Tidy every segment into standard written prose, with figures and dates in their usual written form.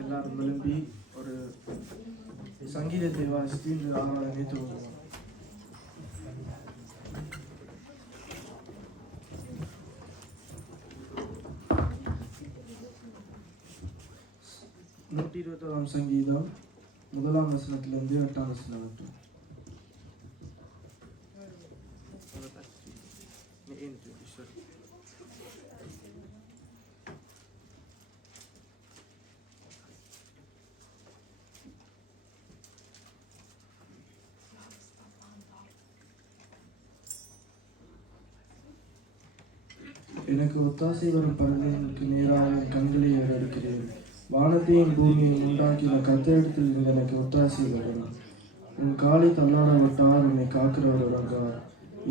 எல்லாரும் விரும்பி ஒரு சங்கீதத்தை வாசித்து இந்த ஆராதனை துவங்குவோம். நூற்றி 21 சங்கீதம் 1 வசனத்திலிருந்து 8 வசனம் வரைக்கும். எனக்கு ஒத்தாசை வரும் பறவைகளுக்கு நேராக என் கண்களை ஏறெடுக்கிறேன். வானத்தையும் பூமியையும் உண்டாக்கின கர்த்தரிடத்தில் இருந்து எனக்கு ஒத்தாசை வரும். உன் காலை தள்ளாட விட்டார், உன்னை காக்கிறவர் உறங்கார்.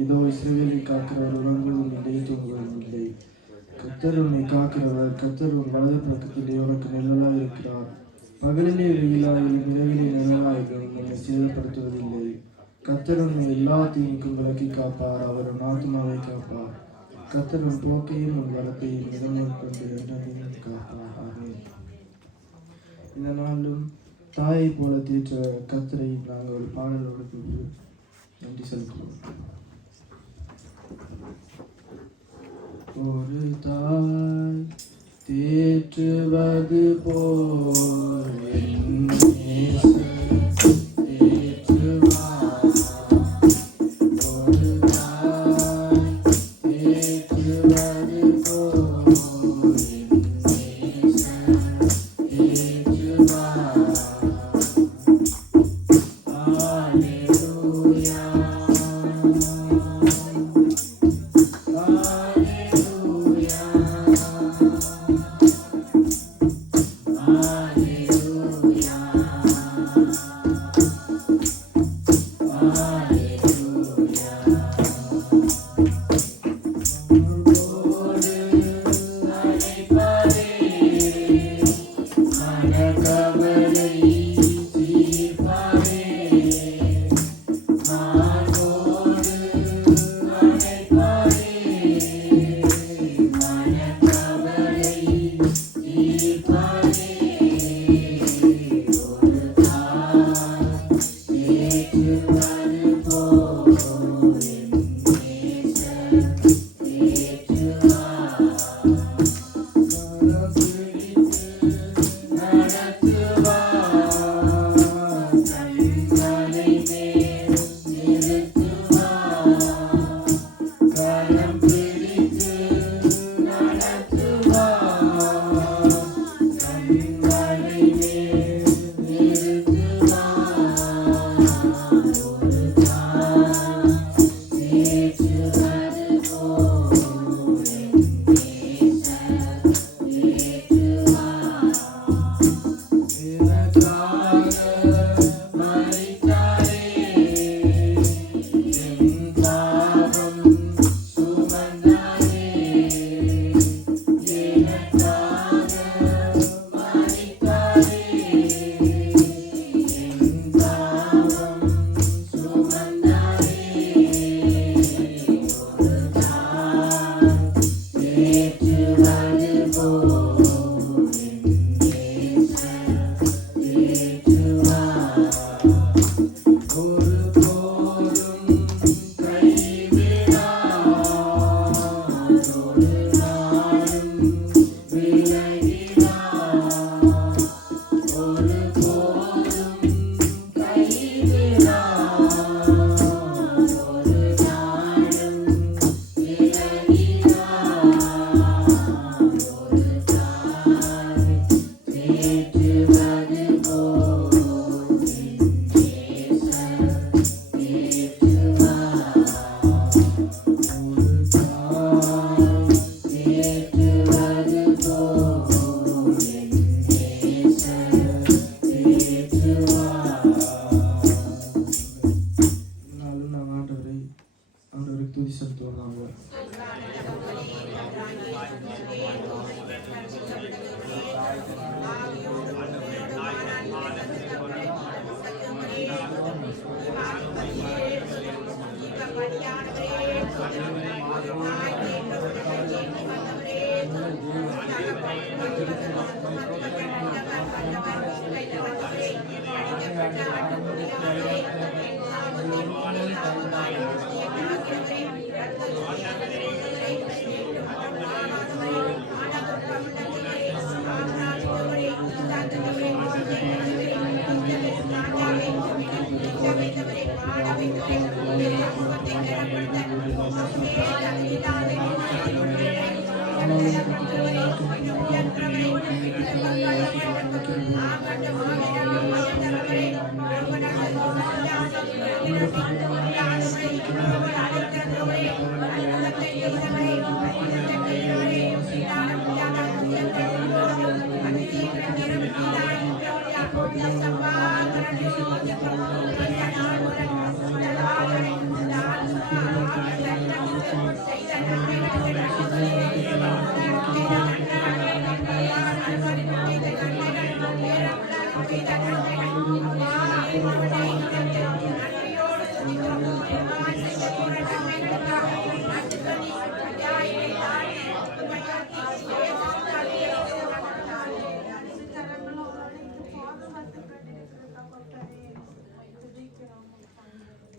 இதோ இஸ்ரவேலை காக்கிறவர் உறங்குவதும் இல்லை, தூங்குவதும் இல்லை. கர்த்தர் உன்னை காக்கிறவர். கர்த்தர் உன் வலது பக்கத்திலே உனக்கு நிழலாக இருக்கிறார். பகலிலே வெயிலாயிலும் இரவிலே நிழலாயிலும் உன்னை சேதப்படுத்துவதில்லை. கர்த்தர் உன்னை எல்லா தீங்குக்கும் விலக்கி காப்பார். அவர் உன் ஆத்துமாவை காப்பார். கர்த்தர் உன் போக்கையும் உன் வரத்தையும் இடங்கள் கொண்டு என்றையும் காப்பார். ஆமென். இந்த நாளும் தாயை போல தேற்ற கர்த்தரை நாங்கள் ஒரு பாடலோடு கூறி நன்றி செலுத்துவோம். ஒரு தாய் தேற்றுவது போல் என் நேசர்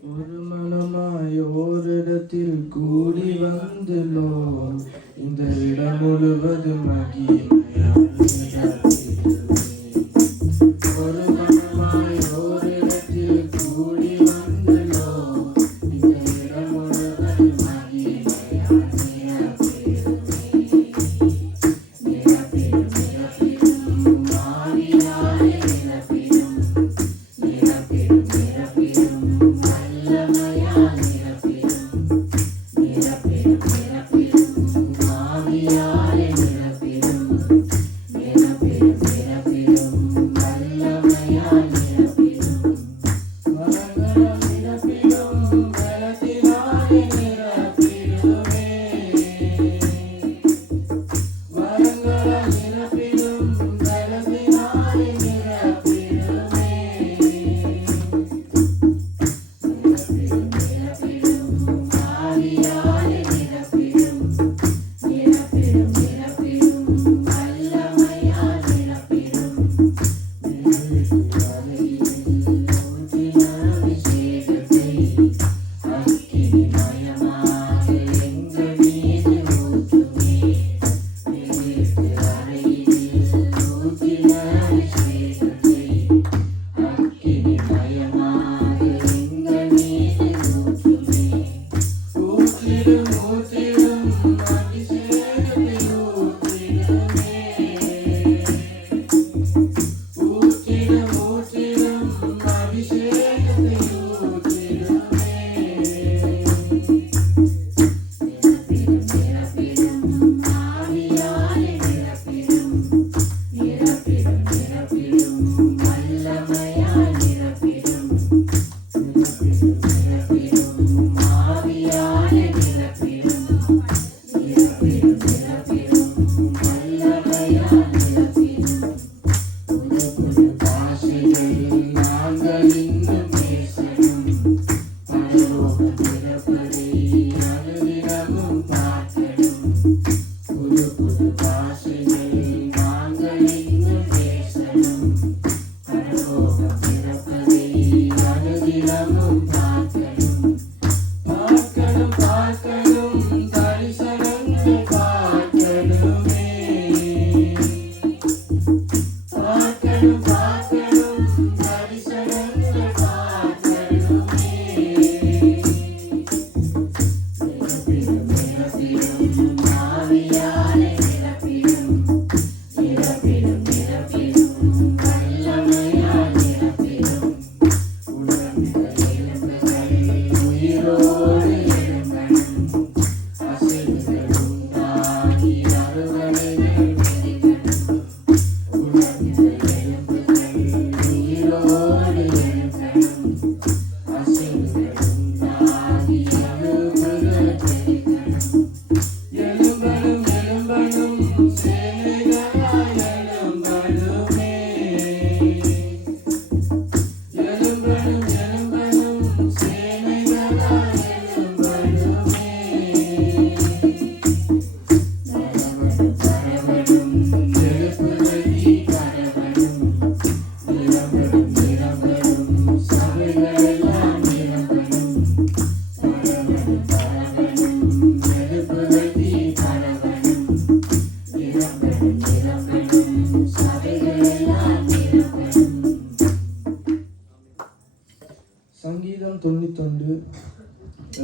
ஒரு மனமாய் ஓரிடத்தில் கூடி வந்துள்ளோம், இந்த இடம் முழுவதும் ஒரு மனமாய் ஓரிடத்தில் கூடி வந்துள்ளோம், இந்த இடம் முழுவதும்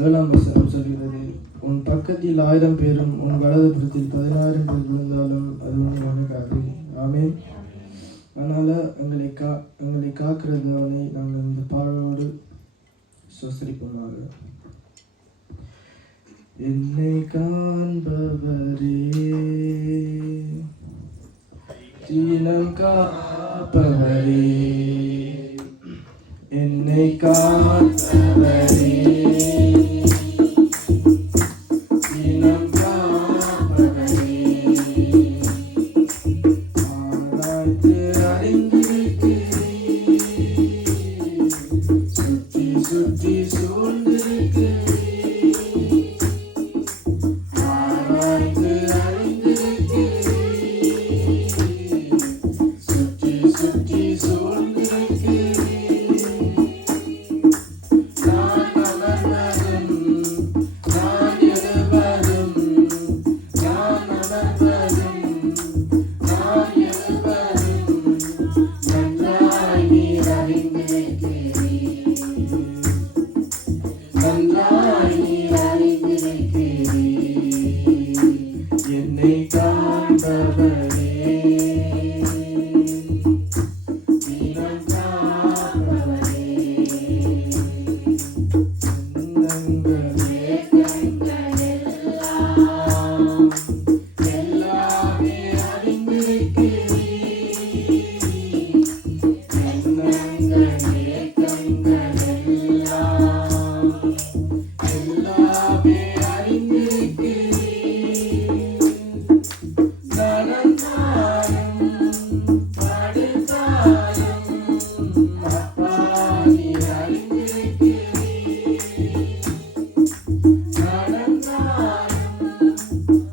7ஆம் வசனம் சொல்கிறது, உன் பக்கத்தில் 1000 பேரும் உன் வலதுபுறத்தில் 10,000 பேர் விழுந்தாலும் அது ஒன்று நடக்காது. ஆமென். அதனால் எங்களை காக்கிறது அவனை நாங்கள் இந்த பாடலோடு சொசரிப்போமாக. என்னை காண்பவரே, தினம் காப்பவரே, என்னை காப்பவரே, தினம் காப்பவரே, ஆராய்ந்து அறிந்திருக்கிறீர், சுற்றி சுற்றி சூழ்ந்திருக்கிறீர், ஆராய்ந்து அறிந்திருக்கிறீர், சுற்றி சுற்றி சூழ்ந்திருக்கிறீர். நான் அமர்வதும் நான் எழுவதும், நான் அமர்வதும் நான் எழுவதும் நன்றாய் நீர் அறிந்திருக்கிறீர், நன்றாய் நீர் அறிந்திருக்கிறீர். என்னை காண்பவரே, தினம் காப்பவரே, எண்ணங்களே கண்களெல்லாம் எல்லாமே அறிந்திருக்கிறீர், எண்ணங்களே கண்களெல்லாம் எல்லாமே அறிந்திருக்கிறீர். நடந்தாலும் படுத்தாலும் அப்பா நீர் அறிந்திருக்கிறீர், நடந்தாலும்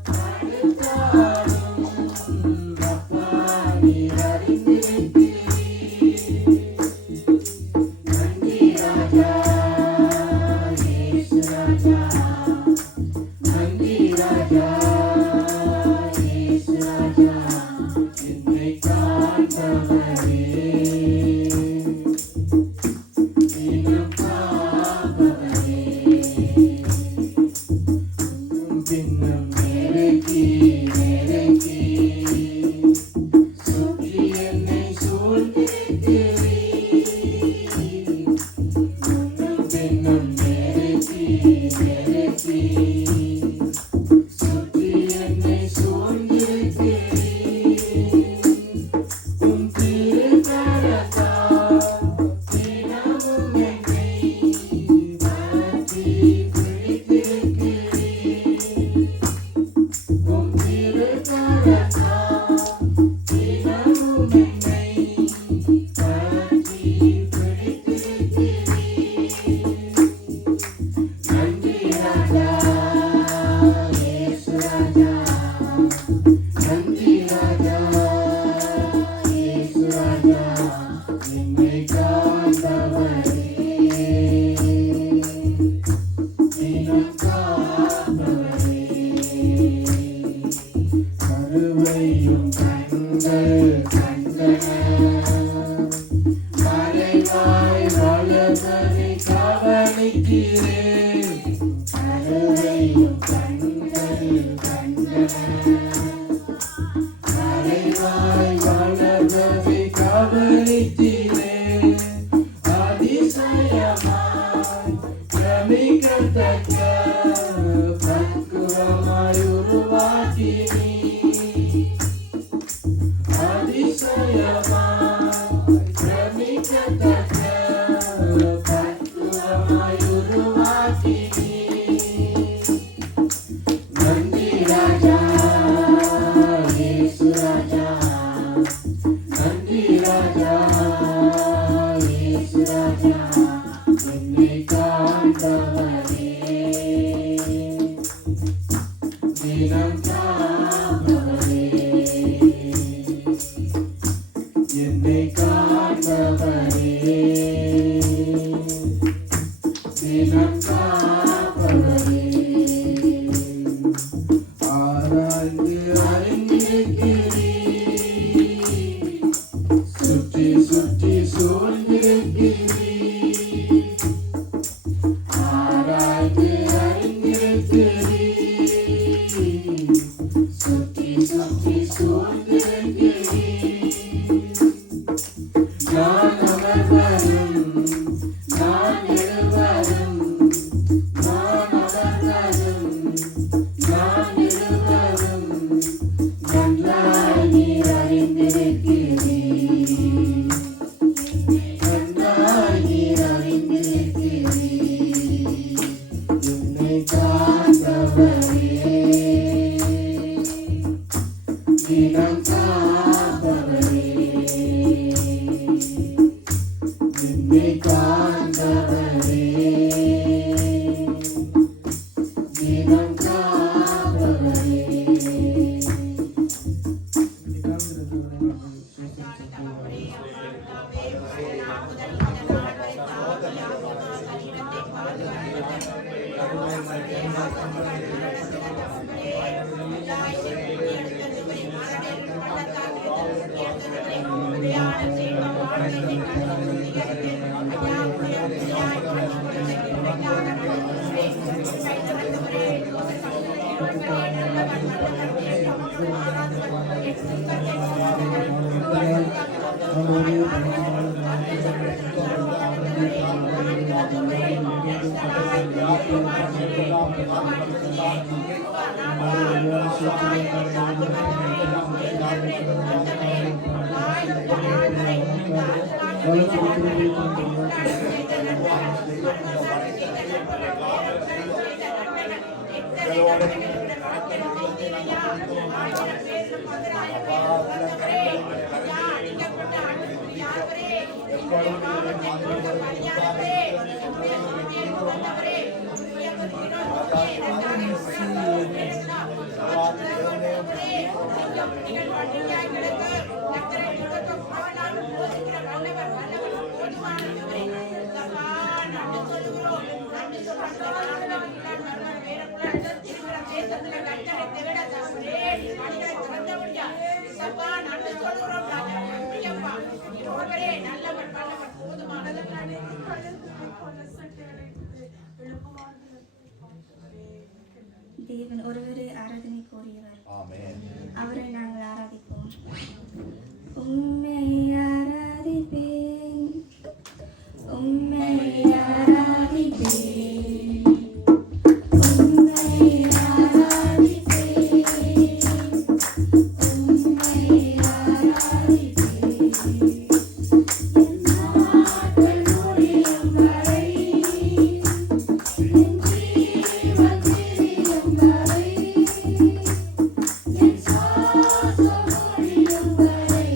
படுத்தாலும் அப்பா நீர் அறிந்திருக்கிறீர். நன்றி ராஜா, இயேசு ராஜா, நன்றி ராஜா, இயேசு ராஜா, என்னை காண்பவரே, தினம் காப்பவரே, பின்னம் நெருக்கி நெருக்கி சுற்றி என்னை சூழ்ந்திருக்கிறீர், முன்னும் பின்னும் நெருக்கி நெருக்கி சுற்றி என்னை சூழ்ந்திருக்கிறீர். உம் திருக்கரத்தால் தினமும் என்னை பற்றி பிடித்திருக்கிறீர், உம் திருக்கரத்தால் தினமும் என்னை பற்றி பிடித்திருக்கிறீர். நன்றி ராஜா, இயேசு ராஜா, நன்றி ராஜா, இயேசு ராஜா, என்னை காண்பவரே, தினம் காப்பவரே. கருவையும் கண்கள் கண்டன, மறைவாய் வளர்வதை கவனிக்கிறேன். கருவையும் கண்கள் கண்டன, மறைவாய் வளர்வதை கவனிக்கிறேன். அதிசயமாய் பிரமிக்கத்தக்க பக்குவமாய் உருவாக்கினீர், அதிசயமாய் பிரமிக்கத்தக்க பக்குவமாய் உருவாக்கினீர். நன்றி ராஜா, இயேசு ராஜா, நன்றி ராஜா, இயேசு ராஜா, என்னை காண்பவரே, தினம் காப்பவரே, என்னை காண்பவரே, தினம் காப்பவரே, ஆராய்ந்து அறிந்திருக்கிறீர், சுற்றி சுற்றி சூழ்ந்திருக்கிறீர், தேவன் ஒருவரே ஆராதனை கோரியவர். அவரை நாங்கள் ஆராதிப்போம். உம்மை ஆராதிப்பேன், உம்மை ஆராதிப்பேன், உம்மை ஆராதிப்பேன், உம்மை ஆராதிப்பேன். என் நாட்கள் முடியும் வரை, என் ஜீவன் பிரியும் வரை, என் சுவாசம் முடியும் வரை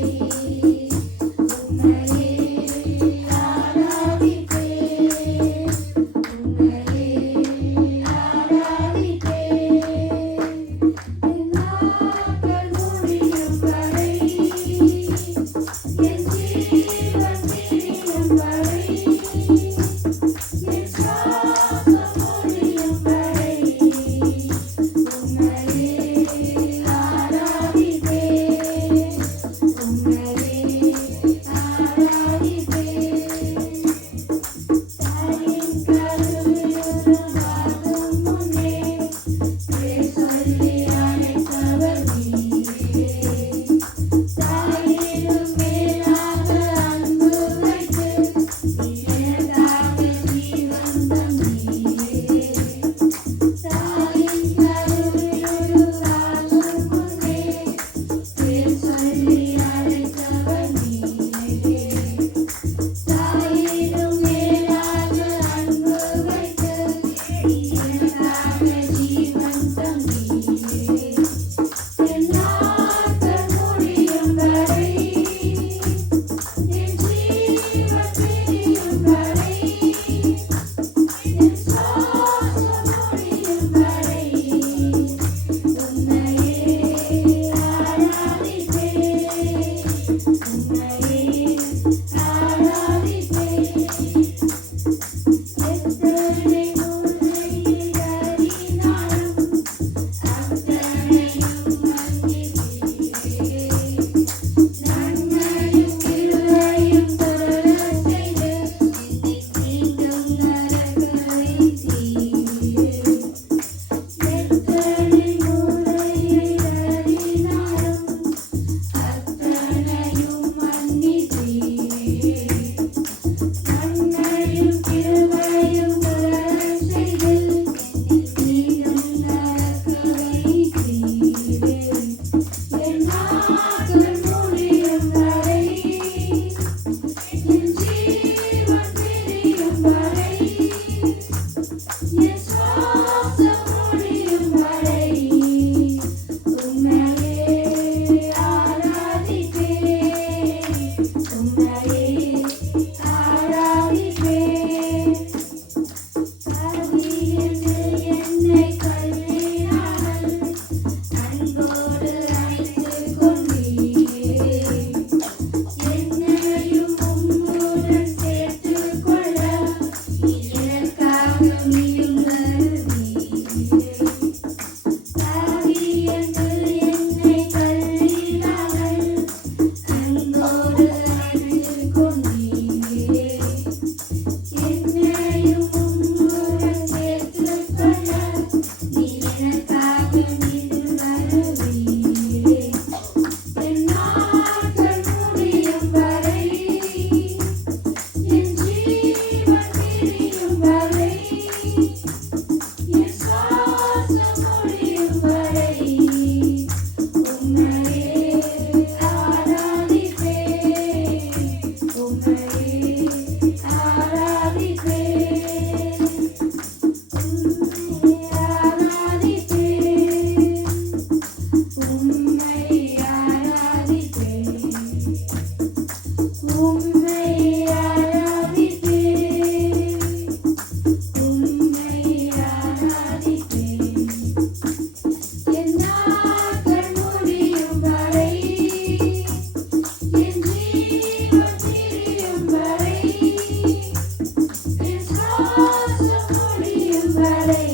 வரை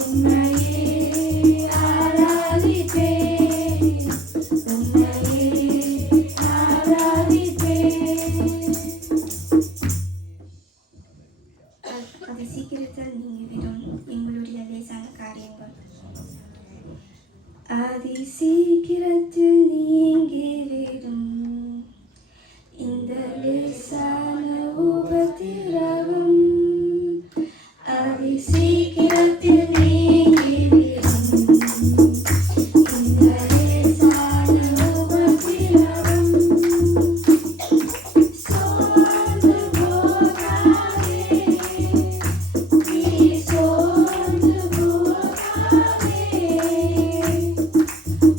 உம்மையே ஆராதிப்பேன், உம்மையே ஆராதிப்பேன். அது சீக்கிரத்தில் நீங்கிவிடும் எங்களுடைய லேசான காரியங்கள். அதி சீக்கிரத்தில் நீங்கிவிடும் இந்த லேசான உபத்திரவம். அதி சீக்கிரத்தில் நீங்கிவிடும் இந்த லேசான உபத்திரவம். சோர்ந்து போகாதே, நீ சோர்ந்து போகாதே,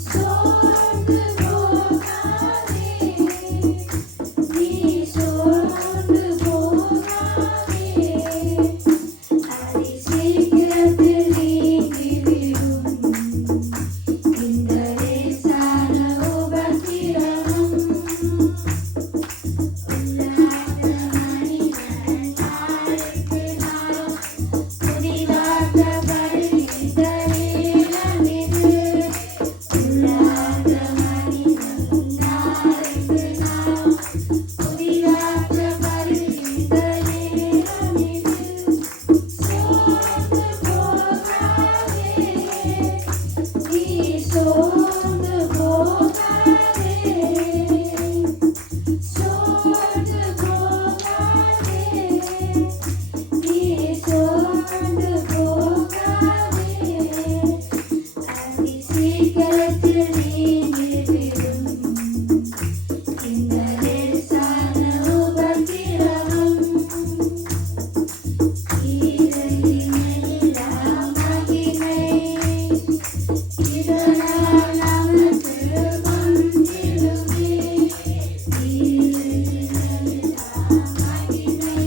சோர்ந்து போகாதே, நீ சோர்ந்து போகாதே. அதி சீக்கிரத்தில் நீங்கிவிடும் இந்த லேசான உபத்திரவம். உள்ளாத மனிதன் நாளுக்கு நாள் புதிதாக்கப்படுகின்ற நேரம் இது. உள்ளாத மனிதன் நாளுக்கு நாள் புதிதாக்கப்படுகின்ற நேரம் இது. சோர்ந்து போகாதே, நீ சோர்ந்து போகாதே, சோர்ந்து போகாதே, நீ சோர்ந்து போகாதே. அதி சீக்கிரத்தில் நீங்கிவிடும் இந்த லேசான உபத்திரவம். கீரையின் எல்லாம் மகிமை இதனால் நமக்கு வந்திடுமே. கீரையின் எல்லாம் மகிமை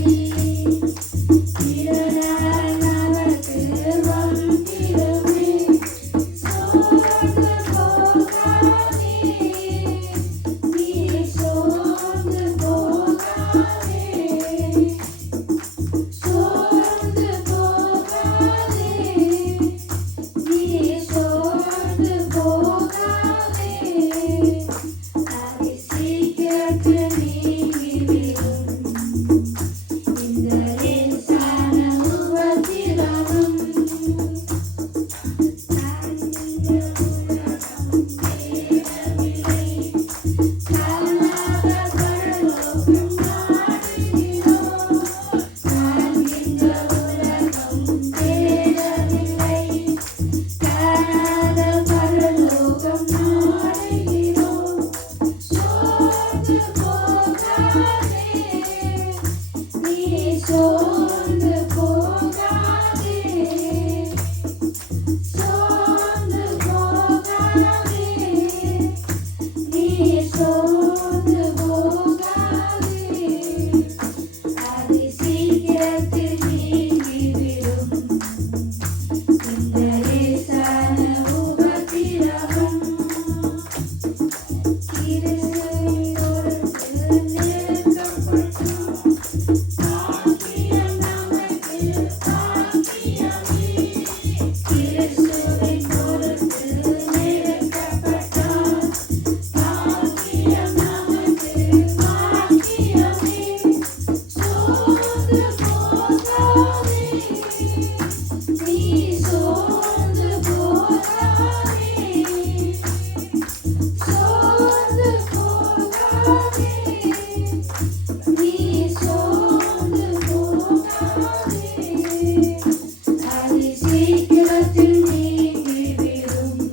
இதனால் நமக்கு வந்திடுமே. சோர்ந்து போகாதே, நீ சோர்ந்து போகாதே, சோர்ந்து போகாதே, நீ சோர்ந்து போகாதே. அதி சீக்கிரத்தில் நீங்கிவிடும் இந்த லேசான உபத்திரவம். இந்த உலகம் தேடவில்லை, காணாத பரலோகம் நாடுகிறோம். இந்த உலகம் தேடவில்லை, காணாத பரலோகம் நாடுகிறோம். சோர்ந்து போகாதே, நீ சோர்ந்து போகாதே, சோர்ந்து போகாதே, நீ சோர்ந்து போகாதே. அதி சீக்கிரத்தில் நீங்கிவிடும் இந்த லேசான உபத்திரவம். கிறிஸ்துவினோடு நெருக்கப்பட்டோம், பாக்கியம் நமக்கு பாக்கியமே. கிறிஸ்துவினோடு நெருக்கப்பட்டோம், பாக்கியம் நமக்கு பாக்கியமே. சோர்ந்து போகாதே, நீ சோர்ந்து போகாதே, சோர்ந்து போகாதே, நீ சோர்ந்து போகாதே. அதி சீக்கிரத்தில் நீங்கிவிடும்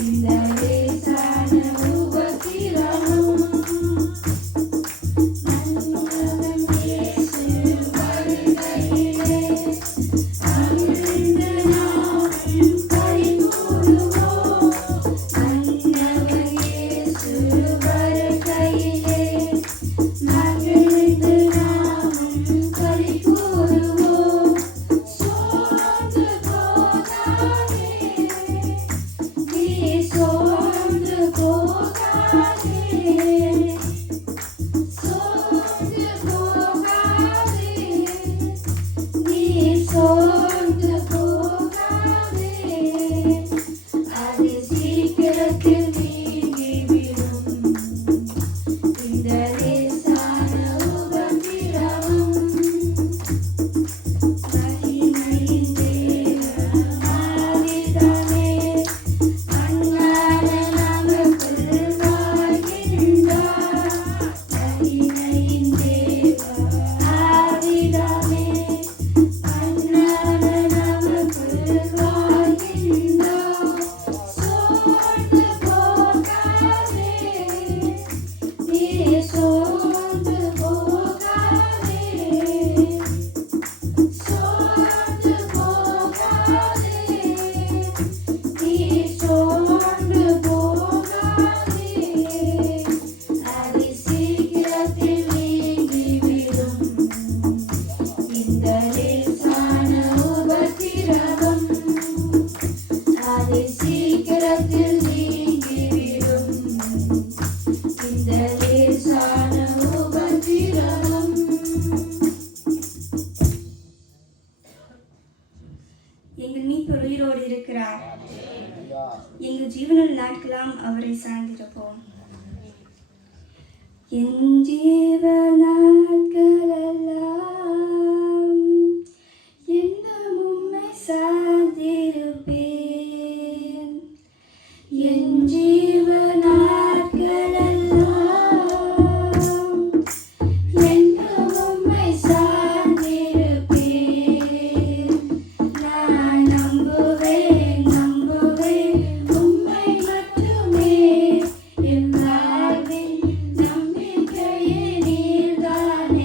இந்த லேசான உபத்திரவம். மன்னவன் இயேசு வருகையிலே அமிழ்ந்து நாமும் கைகூடுவோம். மன்னவன் இயேசு வருகையிலே மகிழ்ந்து நாமும் கைகூடுவோம். சோர்ந்து போகாதே, நீ சோர்ந்து போகாதே, சோர்ந்து போகாதே, நீ எங்கள் மீட்பர் உயிரோடு இருக்கிறார். எங்கள் ஜீவனுள்ள நாட்கெல்லாம் அவரை சார்ந்திருப்போம். என் ஜீவ நாட்களெல்லாம் இன்னும் உம்மை சார்ந்திருப்பேன். என் ஜீவ நாட்களெல்லாம் இன்னும் உம்மை சார்ந்திருப்பேன். நான் நம்புவேன் உம்மை மட்டுமே. என் வாழ்வின் நம்பிக்கையே நீர்தானே.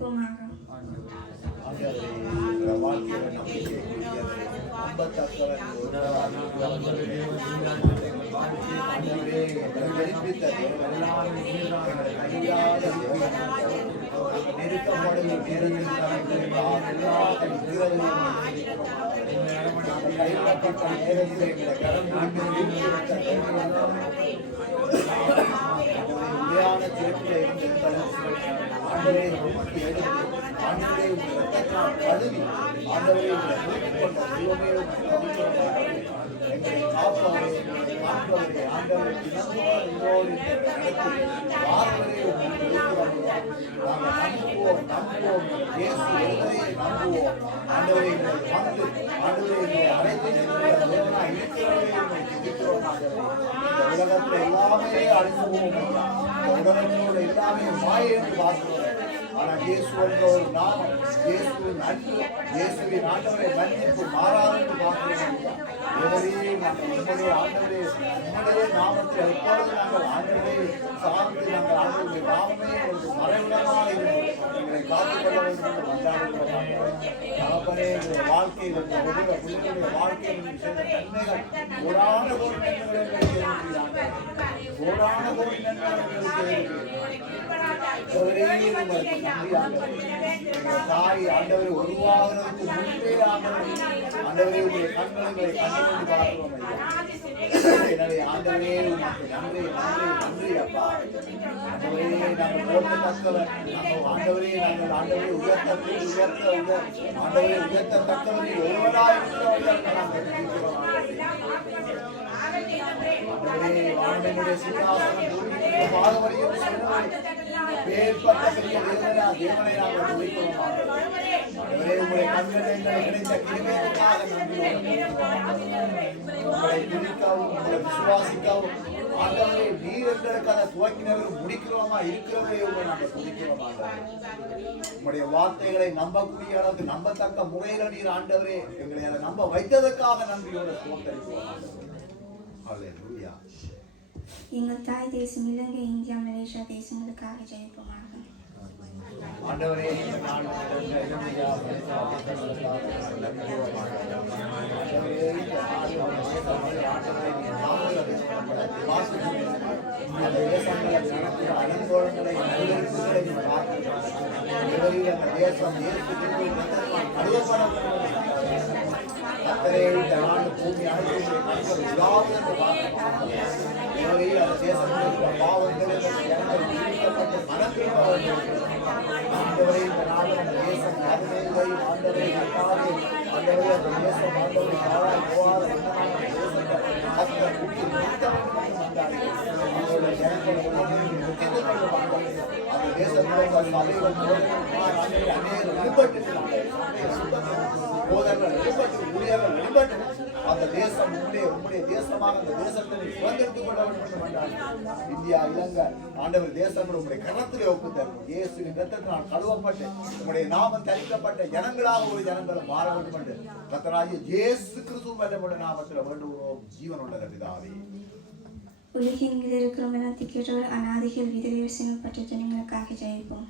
ஜெபிப்போமாக. உலகத்தில் எல்லாமே அழிந்துவோம், உலகத்தோடு எல்லாமே மாயை என்று பார்க்கிறோம். ஆனால் இயேசு என்ற ஒரு நாமம், இயேசுவின் அன்பு, இயேசுவின் ஆண்டவரை மன்னிப்பு மாறாது என்று பார்க்கிறோம். எவரையும் நாங்கள் உங்களுடைய ஆண்டவரே, உங்களுடைய நாமத்தில் எப்பொழுது நாங்கள் ஆண்டவரை சார்ந்து நாங்கள் ஆண்டவருடைய நாமமே ஒரு மறைவிடமாக எங்களை காத்துக்கொள்ள வேண்டும் என்று கொண்டாடுகிறோம். அவரே எங்களுடைய வாழ்க்கையில் பிள்ளைகளுடைய வாழ்க்கையில் நன்மைகள் கோடான கோடி தாய் ஆண்டவரை உருவாகிறதுக்கு முன்பே ஆண்டவரே உங்களுடைய கண்களை கண்டு பார்க்கிறோம். எனவே ஆண்டவரே உமக்கு நன்றி நன்றி நன்றி அப்பா. ஆண்டவரே நாங்கள் போற்றத்தக்கவர், ஆண்டவரே நாங்கள் ஆண்டவரை ஆண்டவரை உயர்த்தத்தக்கவரை ஒருவராய் இருக்கிறவர்கள் நாங்கள் இருக்கிறோம். ஆண்டவரே சிங்காசனம் பாதவரையும் பேர்பட்ட பெரிய தேவனை நாங்கள் துதிக்கிறோம். ஆண்டவரே உங்களுடைய கண்களை கிடைத்த கிருபைக்காக நன்றி. உங்களை துதிக்கவும் உங்களை விசுவாசிக்கவும் ஆண்டவரே நீர் எங்களுக்கு அதை துவக்கினவர்கள் முடிக்கிறோமா இருக்கிறவரே உங்களை நாங்கள் துதிக்கிறோம். உங்களுடைய வார்த்தைகளை நம்பக்கூடிய அளவுக்கு நம்பத்தக்க முறைகள் நீர் ஆண்டவரே எங்களை அதை நம்ப வைத்ததற்காக நன்றியோட ஸ்தோத்திரிக்கிறோம். ஹல்லேலூயா. எங்கள் தாய் தேசம் இலங்கை, இந்தியா, மலேசியா தேசங்களுக்காக ஜெபிப்போமாக. ஆண்டவரே அந்த தேசம் உங்களுடைய தேசமாக அந்த தேசத்தை சுதந்திரத்துக் கொள்ள வேண்டும் என்றால் இந்தியா, இலங்கை ஆண்டவர் தேசங்கள் உங்களுடைய கரத்திலே ஒப்புத்தரும். இயேசுவின் இரத்தத்தினால் கழுவப்பட்டு உங்களுடைய நாமம் தரிக்கப்பட்ட ஜனங்களாக ஒரு ஜனங்களும் மாற வேண்டும் என்று கர்த்தராகிய இயேசு கிறிஸ்துவின் நாமத்தில் வேண்டுகிறோம். ஜீவனுள்ள பிதாவே. உலகெங்கில் இருக்கிறவங்க திக்கற்றவர், அநாதிகள், விதவையர், சின்னப்பட்ட ஜனங்களுக்காக ஜெயிப்போம்.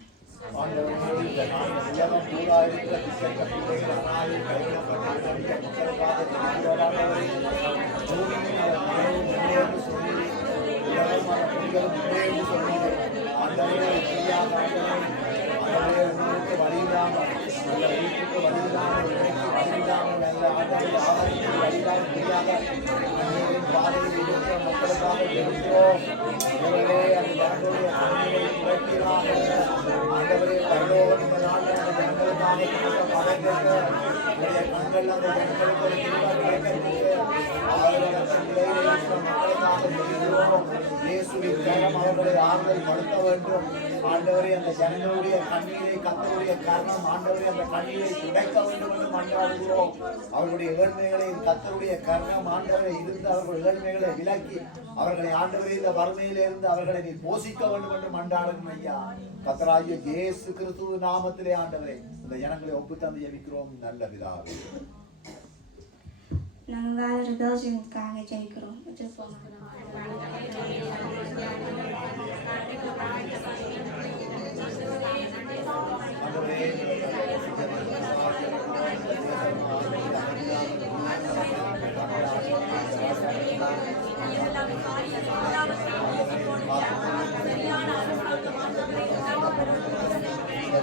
ஆண்டவரே அந்த ஜனங்களுடைய கண்ணீரை கர்த்தருடைய கர்ணம் ஆண்டவரே அந்த கண்ணீரை துடைக்க வேண்டும் என்று மன்றாடுகிறோம். அவர்களுடைய ஏழ்மைகளை கர்த்தருடைய கர்ணம் ஆண்டவரை இருந்து அவர்கள் ஏழ்மைகளை விலக்கி அவர்களை ஆண்டவரே இந்த வறுமையிலிருந்து அவர்களை நீ போஷிக்க வேண்டும் என்று மன்றாடுகிறோம். ஐயா கர்த்தராகிய இயேசு கிறிஸ்து நாமத்திலே ஆண்டவரே இந்த ஜனங்களை ஒப்புத்தந்து ஜெபிக்கிறோம். நல்ல பிதாவே. நாங்கள் பெல்ஜியமுக்காக ஜெயிக்கிறோம். ஆண்டவரே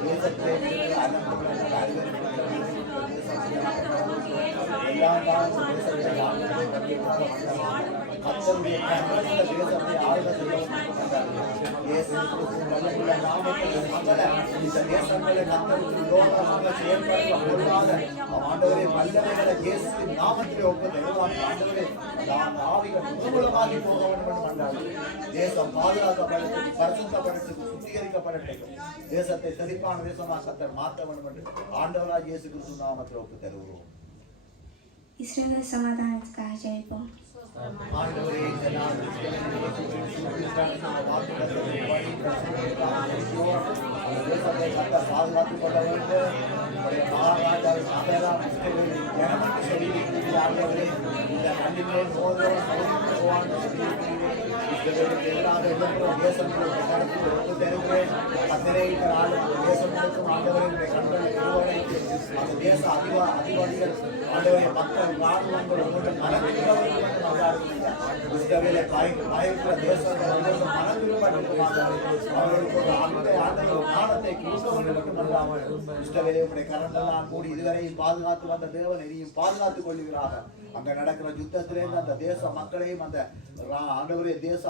தேசத்திலே இருக்கிற அலங்கோலங்கள் எல்லாம் கர்த்தருடைய கண்கள் தேசத்தை ஆளுகை இந்த தேசங்களை கர்த்தருக்கு விரோதமாக செயல்படுத்த பொருளாத ஆண்டவரே வல்லமைகளை இயேசுவின் நாமத்திலே ஒப்புதல் ஆண்டவரே நாம் ஆவிகள் முழுவதுமாகி போக வேண்டும் என்று மன்றாடுகிறேன். தேசம் பாதுகாக்கப்படட்டும், பரிசுத்தப்படட்டும், சுத்திகரிக்கப்படட்டும். தேசத்தை செழிப்பான தேசமாக கர்த்தர் மாற்ற வேண்டும் என்று ஆண்டவராகிய இயேசு கிறிஸ்து நாமத்திலே ஒப்புத் தருகிறோம். இஸ்ரவேல் சமாதானத்துக்காக ஜெபிப்போம். ஆண்டவரே இந்த நாள் தேசத்தை கர்த்தர் பாதுகாத்துக் கொள்ள வேண்டும். மகாராஜாவை மகளாம் ஜனமக்கு சொல்லி ஆண்டவரே இந்த நன்றிலே எதிராக எழுப்புகிற தேசங்களை நடத்தி ஒப்பு தருகிறேன். கத்திரையிட்ட தேசங்களுக்கும் ஆண்டவரை கண்களை உருவடைத்து அந்த தேச அதிகாரிகள் ஆண்டவரை மக்கள் ராணுவங்கள் உங்களுடன் மனதில் இஸ்ரவேலை பயக்கிற தேசங்கள் மனம் திரும்ப அவர்களுக்கு ஒரு ஆண்டவர் ஞானத்தை கொடுக்க வேண்டும் என்று நம்பாமல் இஸ்ரவேலை உடைய கரங்களால் கூடி இதுவரையும் பாதுகாத்து வந்த தேவன் இனியும் பாதுகாத்துக் கொள்கிறார்கள். அங்க நடக்கிற யுத்தத்திலிருந்து அந்த தேச மக்களையும் அந்த ஆண்டவரே தேச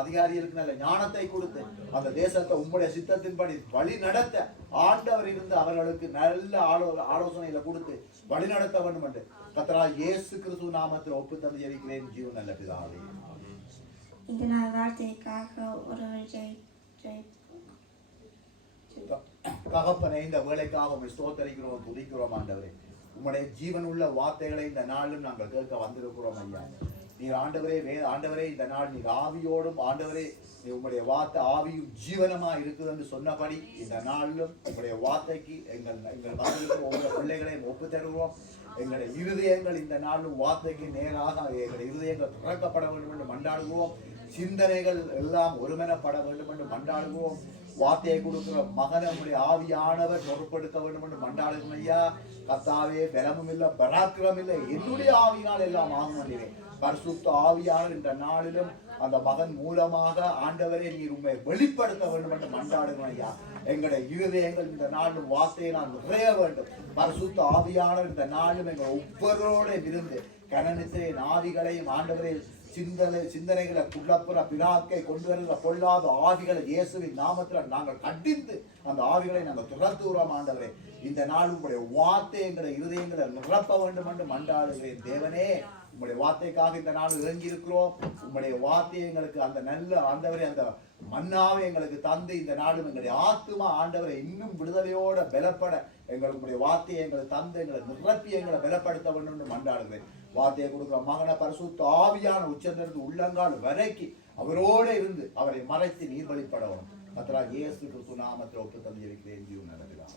அதிகாரிகளுக்கு நல்ல ஞானத்தை கொடுத்து அந்த தேசத்தை உங்களுடைய சித்தத்தின்படி வழி நடத்த ஆண்டவர் இருந்து அவர்களுக்கு நல்ல ஆலோசனைகளை கொடுத்து வழி நடத்த வேண்டும் என்று கர்த்தராகிய இயேசு கிறிஸ்து நாமத்தில் ஒப்பு தந்து ஜெபிக்கிறேன். ஜீவன் நல்ல பிதாவே. இந்த நாள் வார்த்தைக்காக ஒருவர் தகப்பனே இந்த வேலைக்காக ஸ்தோத்தரிக்கிறோம், துதிக்கிறோம். ஆண்டவரே உம்முடைய ஜீவன் உள்ள வார்த்தைகளை இந்த நாளிலும் நாங்கள் கேட்க வந்திருக்கிறோம் ஐயா. நீர் ஆண்டவரே இந்த நாள் நீர் ஆவியோடும் ஆண்டவரே உங்களுடைய வார்த்தை ஆவியும் ஜீவனமா இருக்குது என்று சொன்னபடி இந்த நாளிலும் உங்களுடைய வார்த்தைக்கு எங்கள் மகளுக்கு ஒவ்வொரு பிள்ளைகளையும் ஒப்பு தருகிறோம். எங்களுடைய இருதயங்கள் இந்த நாளும் வார்த்தைக்கு நேராக எங்களுடைய இருதயங்கள் திறக்கப்பட வேண்டும் என்று மன்றாடுகிறோம். சிந்தனைகள் எல்லாம் ஒருமனப்பட வேண்டும் என்று மன்றாடுகிறோம். வார்த்தையை கொடுக்கிற மகனை உங்களுடைய ஆவியானவர் பொறுப்படுத்த வேண்டும் என்று மன்றாடுகிறோம் ஐயா. கர்த்தாவே பலமும் இல்லை, பராக்கிரமும் இல்லை, என்னுடைய ஆவியினால் எல்லாம் ஆகும் என்றேன். பரிசுத்த ஆவியானவர் இந்த நாளிலும் அந்த மகன் மூலமாக ஆண்டவரே நீர் உண்மை வெளிப்படுத்த வேண்டும் என்று மன்றாடுகிறோம் ஐயா. எங்களுடைய இருதயங்கள் இந்த நாளும் வார்த்தையை நான் நிறைய வேண்டும். பரிசுத்த ஆவியானவர் இந்த நாளும் எங்கள் ஒவ்வொருவரோட இருந்து கனநித்திரையின் ஆவிகளையும் ஆண்டவரே சிந்தனைகளை குள்ளப்புற பிராக்கை கொண்டு வருகிற பொல்லாத ஆவிகளை இயேசுவின் நாமத்தில் நாங்கள் கண்டித்து அந்த ஆவிகளை நாங்கள் துரத்துகிறோம். ஆண்டவரே இந்த நாள் உங்களுடைய வார்த்தை எங்களுடைய இருதயங்களை நிரப்ப வேண்டும் என்று மன்றாடுகிறேன். தேவனே உங்களுடைய வார்த்தைக்காக இந்த நாள் இறங்கி இருக்கிறோம். உங்களுடைய வார்த்தை எங்களுக்கு அந்த நல்ல ஆண்டவரே அந்த மன்னாவை எங்களுக்கு தந்து இந்த நாளும் எங்களுடைய ஆத்துமா ஆண்டவரை இன்னும் விடுதலையோட பலப்பட எங்களுடைய வார்த்தையை எங்களுக்கு தந்து எங்களை நிரப்பி எங்களை பலப்படுத்த வேண்டும் என்று மன்றாடுகிறேன். வார்த்தையை கொடுக்கிற மகன பரிசுத்த ஆவியான உச்சந்திலிருந்து உள்ளங்கால் வரைக்கும் அவரோட இருந்து அவரை மறைத்து நீர் வழிபடவும் கர்த்தராகிய இயேசு கிறிஸ்து நாமத்தில் ஒப்பு தந்து இருக்கிறேன். ஜீவன் நடக்கிறார்.